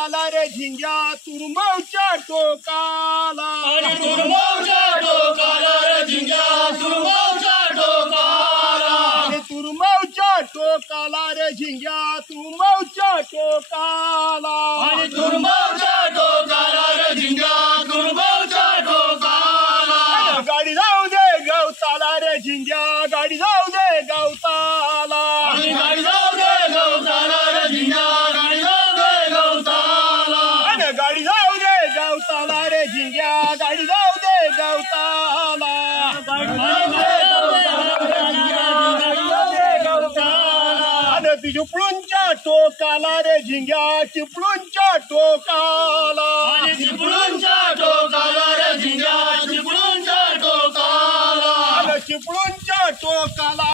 टोकाला रे झिंग्या तुरमवच्या टोकाला आणि तुरमवच्या टोकाला रे झिंग्या तुरमवच्या टोकाला आणि तुरमवच्या टोकाला रे झिंग्या तुरमवच्या टोकाला आणि तुरमवच्या टोकाला रे झिंग्या तुरमवच्या टोकाला गाडी जाऊ दे गवताला रे झिंग्या गाडी जाऊ दे गवताला आणि गाडी जाऊ दे गवताला रे झिंग्या गाडी जाऊ दे गवताला आणि गाडी जाऊ दे गवताला रे झिंग्या गाडी जाऊ दे गवताला आणि चिपळूणच्या टोकाला रे झिंग्या चिपळूणच्या टोकाला आणि चिपळूणच्या टोकाला रे झिंग्या चिपळूणच्या टोकाला आणि चिपळूणच्या टोकाला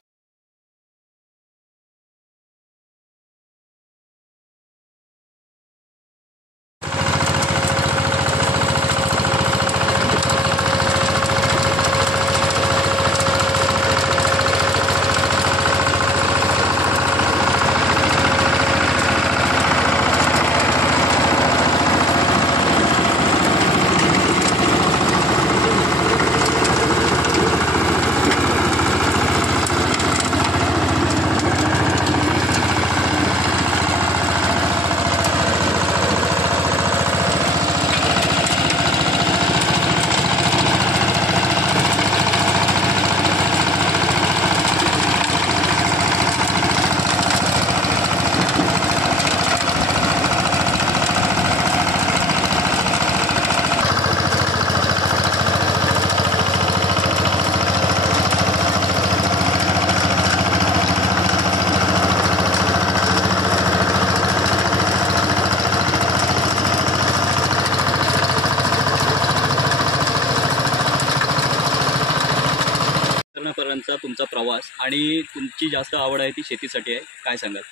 पर्यंतचा तुमचा प्रवास आणि तुमची जास्त आवड आहे ती शेतीसाठी आहे, काय सांगाल?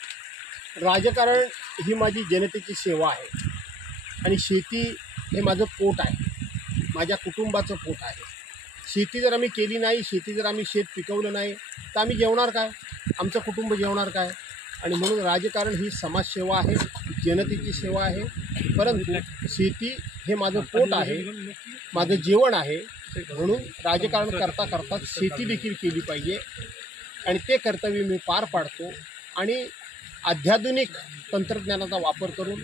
राजकारण ही माझी जनतेची सेवा आहे आणि शेती हे माझं पोट आहे, माझ्या कुटुंबाचं पोट आहे. शेती जर आम्ही केली नाही, शेती जर आम्ही शेत पिकवलं नाही तर आम्ही जेवणार काय, आमचं कुटुंब जेवणार काय? आणि म्हणून राजकारण ही समाजसेवा आहे, जनतेची सेवा आहे. परंतु शेती हे माझं पोट आहे, माझं जेवण आहे. म्हणून राजकारण करता करता शेती देखील केली पाहिजे आणि ते कर्तव्य मी पार पाडतो. आणि अत्याधुनिक तंत्रज्ञानाचा वापर करून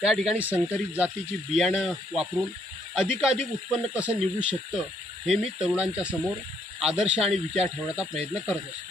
त्या ठिकाणी संकरित जातीची बियाणं वापरून अधिकाधिक उत्पन्न कसं निघू शकतं हे मी तरुणांच्या समोर आदर्श आणि विचार ठेवण्याचा प्रयत्न करत असतो.